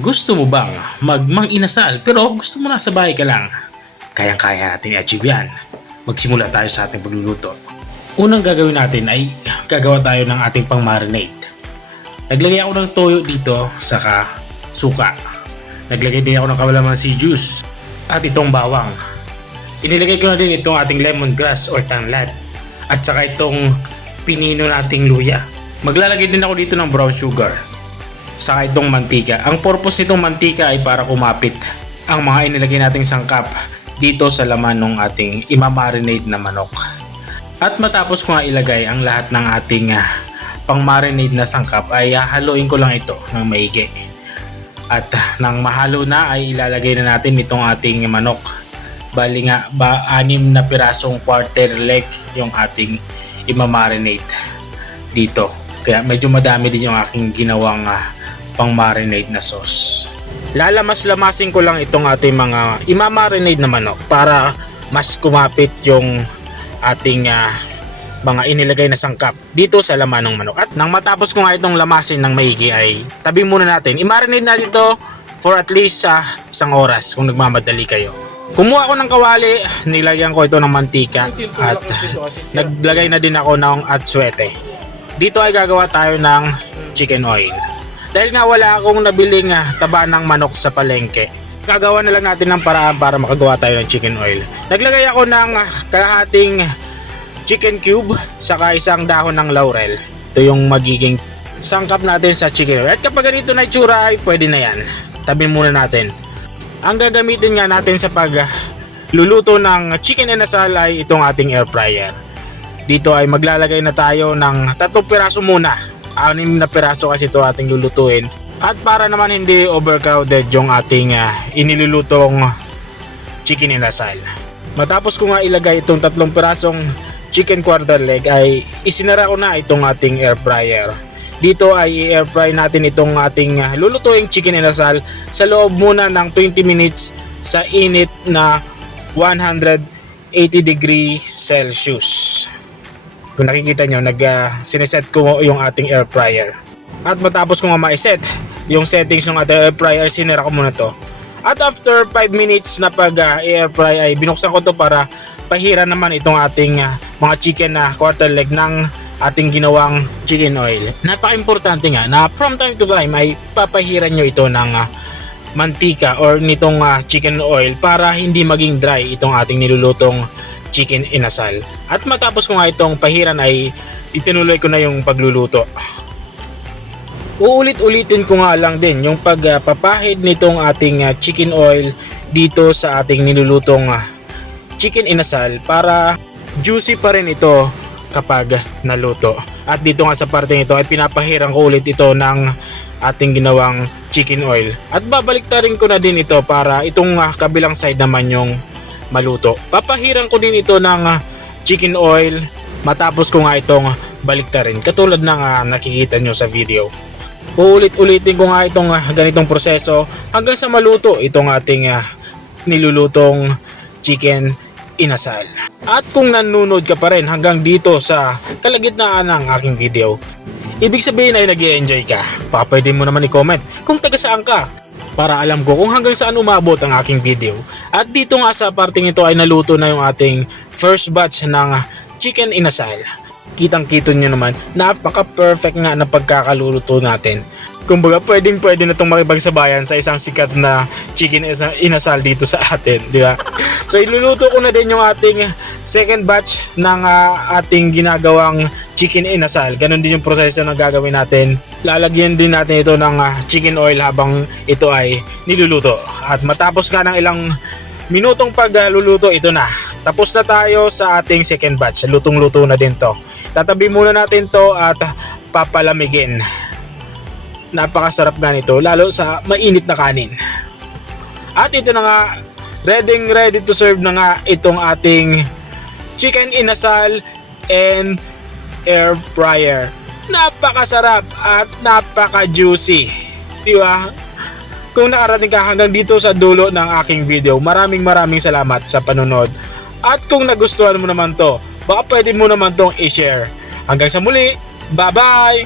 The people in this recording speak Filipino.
Gusto mo bang magmang inasal pero gusto mo nasa bahay ka lang? Kayang-kaya natin i-achieve yan. Magsimula tayo sa ating pagluluto. Unang gagawin natin ay gagawa tayo ng ating pang-marinade. Naglagay ako ng toyo dito, saka suka. Naglagay din ako ng kalamansi juice at itong bawang. Inilagay ko na din itong ating lemongrass or tanglad at saka itong pinino nating luya. Maglalagay din ako dito ng brown sugar. Saka itong mantika. Ang purpose nitong mantika ay para kumapit ang mga inilagay nating sangkap dito sa laman ng ating imamarinade na manok. At matapos ko nga ilagay ang lahat ng ating pang-marinade na sangkap ay haluin ko lang ito ng maigi. At nang mahalo na ay ilalagay na natin itong ating manok. Bali nga 6 na pirasong quarter leg yung ating imamarinade dito. Kaya medyo madami din yung aking ginawang pang-marinade na sauce. Lalamas-lamasin ko lang itong ating mga imamarinade na manok para mas kumapit yung ating mga inilagay na sangkap dito sa laman ng manok. At nang matapos ko nga itong lamasin ng maigi ay tabi muna natin. I-marinate natin ito for at least 1 oras kung nagmamadali kayo. Kumuha ako ng kawali, nilagyan ko ito ng mantika at naglagay na din ako ng atsuete. Dito ay gagawa tayo ng chicken oil. Dahil nga wala akong nabiling taba ng manok sa palengke, gagawa na lang natin ng paraan para makagawa tayo ng chicken oil. Naglagay ako ng kalahating chicken cube saka 1 dahon ng laurel. Ito yung magiging sangkap natin sa chicken oil. At kapag ganito na itsura ay pwede na yan. Tabihin muna natin. Ang gagamitin nga natin sa pagluluto ng chicken inasal ay itong ating air fryer. Dito ay maglalagay na tayo ng 3 piraso muna. 6 na piraso kasi ito ating lulutuin. At para naman hindi overcrowded yung ating inilulutong chicken inasal. Matapos ko nga ilagay itong 3 pirasong chicken quarter leg ay isinara ko na itong ating air fryer. Dito ay i-air fry natin itong ating lulutuing chicken inasal sa loob muna ng 20 minutes sa init na 180 degrees Celsius. Kung nakikita nyo, sineset ko yung ating air fryer. At matapos ko nga ma-set yung settings ng ating air fryer, sinira ko muna to. At after 5 minutes na pag-air fry ay binuksan ko to para pahiran naman itong ating mga chicken na quarter leg ng ating ginawang chicken oil. Napaka-importante nga na from time to time ay papahiran nyo ito ng mantika or nitong chicken oil para hindi maging dry itong ating nilulutong chicken inasal. At matapos ko nga itong pahiran ay itinuloy ko na yung pagluluto. Uulit-ulitin ko nga lang din yung pagpapahid nitong ating chicken oil dito sa ating nilulutong chicken inasal para juicy pa rin ito kapag naluto. At dito nga sa parteng ito ay pinapahiran ko ulit ito ng ating ginawang chicken oil. At babaliktarin ko na din ito para itong kabilang side naman yung maluto. Papahiran ko din ito ng chicken oil matapos ko nga itong baliktarin katulad ng nakikita nyo sa video. Uulit-ulitin ko nga itong ganitong proseso hanggang sa maluto itong ating nilulutong chicken inasal. At kung nanonood ka pa rin hanggang dito sa kalagitnaan ng aking video, ibig sabihin ay nag-i-enjoy ka. Pwede mo naman i-comment kung taga saan ka para alam ko kung hanggang saan umabot ang aking video. At dito nga sa parting ito ay naluto na yung ating first batch ng chicken inasal. Kitang-kito nyo naman, napaka-perfect nga na pagkakaluluto natin. Kumbaga pwede na itong makipagsabayan sa isang sikat na chicken inasal dito sa atin, di ba? So iluluto ko na din yung ating second batch ng ating ginagawang chicken inasal. Ganon din yung proseso na gagawin natin. Lalagyan din natin ito ng chicken oil habang ito ay niluluto. At matapos nga ng ilang minutong pagluluto, ito na. Tapos na tayo sa ating second batch. Lutong-luto na din to. Tatabi muna natin to at papalamigin. Napakasarap nga nito lalo sa mainit na kanin. At ito na nga, ready to serve na nga itong ating chicken inasal and air fryer. Napakasarap at napaka-juicy. Diba? Kung nakarating ka hanggang dito sa dulo ng aking video, maraming salamat sa panonood. At kung nagustuhan mo naman to, baka pwede mo naman tong i-share. Hanggang sa muli, bye-bye!